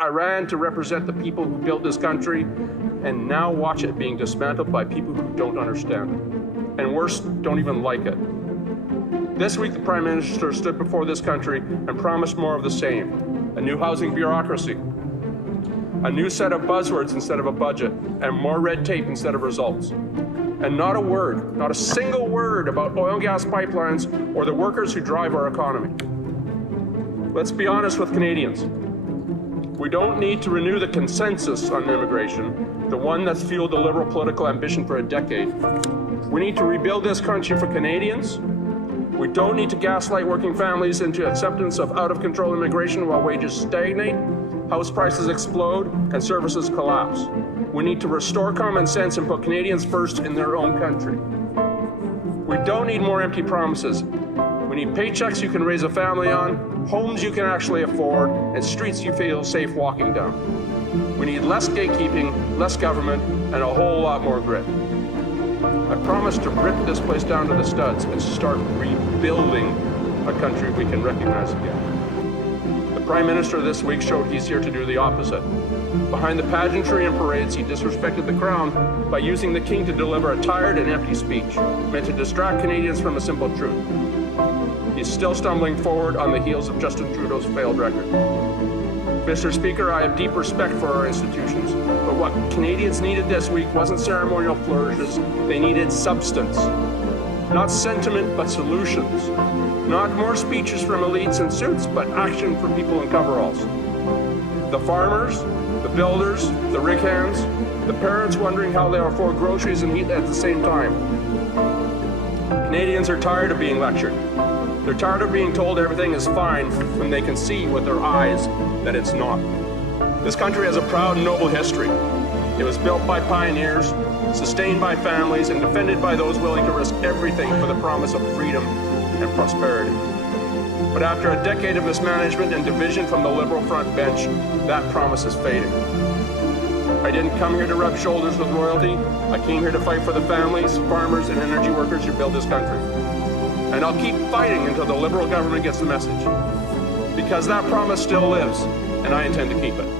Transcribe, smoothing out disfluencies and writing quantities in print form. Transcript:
I ran to represent the people who built this country, and now watch it being dismantled by people who don't understand it. And worse, don't even like it. This week, the Prime Minister stood before this country and promised more of the same. A new housing bureaucracy, a new set of buzzwords instead of a budget, and more red tape instead of results. And not a word, not a single word about oil and gas pipelines or the workers who drive our economy. Let's be honest with Canadians. We don't need to renew the consensus on immigration, the one that's fueled the Liberal political ambition for a decade. We need to rebuild this country for Canadians. We don't need to gaslight working families into acceptance of out-of-control immigration while wages stagnate, house prices explode, and services collapse. We need to restore common sense and put Canadians first in their own country. We don't need more empty promises. We need paychecks you can raise a family on, homes you can actually afford, and streets you feel safe walking down. We need less gatekeeping, less government, and a whole lot more grit. I promise to rip this place down to the studs and start rebuilding a country we can recognize again. The Prime Minister this week showed he's here to do the opposite. Behind the pageantry and parades, he disrespected the Crown by using the King to deliver a tired and empty speech, meant to distract Canadians from a simple truth. He's still stumbling forward on the heels of Justin Trudeau's failed record. Mr. Speaker, I have deep respect for our institutions, but what Canadians needed this week wasn't ceremonial flourishes, they needed substance. Not sentiment, but solutions. Not more speeches from elites in suits, but action for people in coveralls. The farmers, the builders, the rig hands, the parents wondering how they'll afford groceries and heat at the same time. Canadians are tired of being lectured. They're tired of being told everything is fine when they can see with their eyes that it's not. This country has a proud and noble history. It was built by pioneers, sustained by families, and defended by those willing to risk everything for the promise of freedom and prosperity. But after a decade of mismanagement and division from the Liberal front bench, that promise is fading. I didn't come here to rub shoulders with royalty. I came here to fight for the families, farmers, and energy workers who build this country. And I'll keep fighting until the Liberal government gets the message. Because that promise still lives, and I intend to keep it.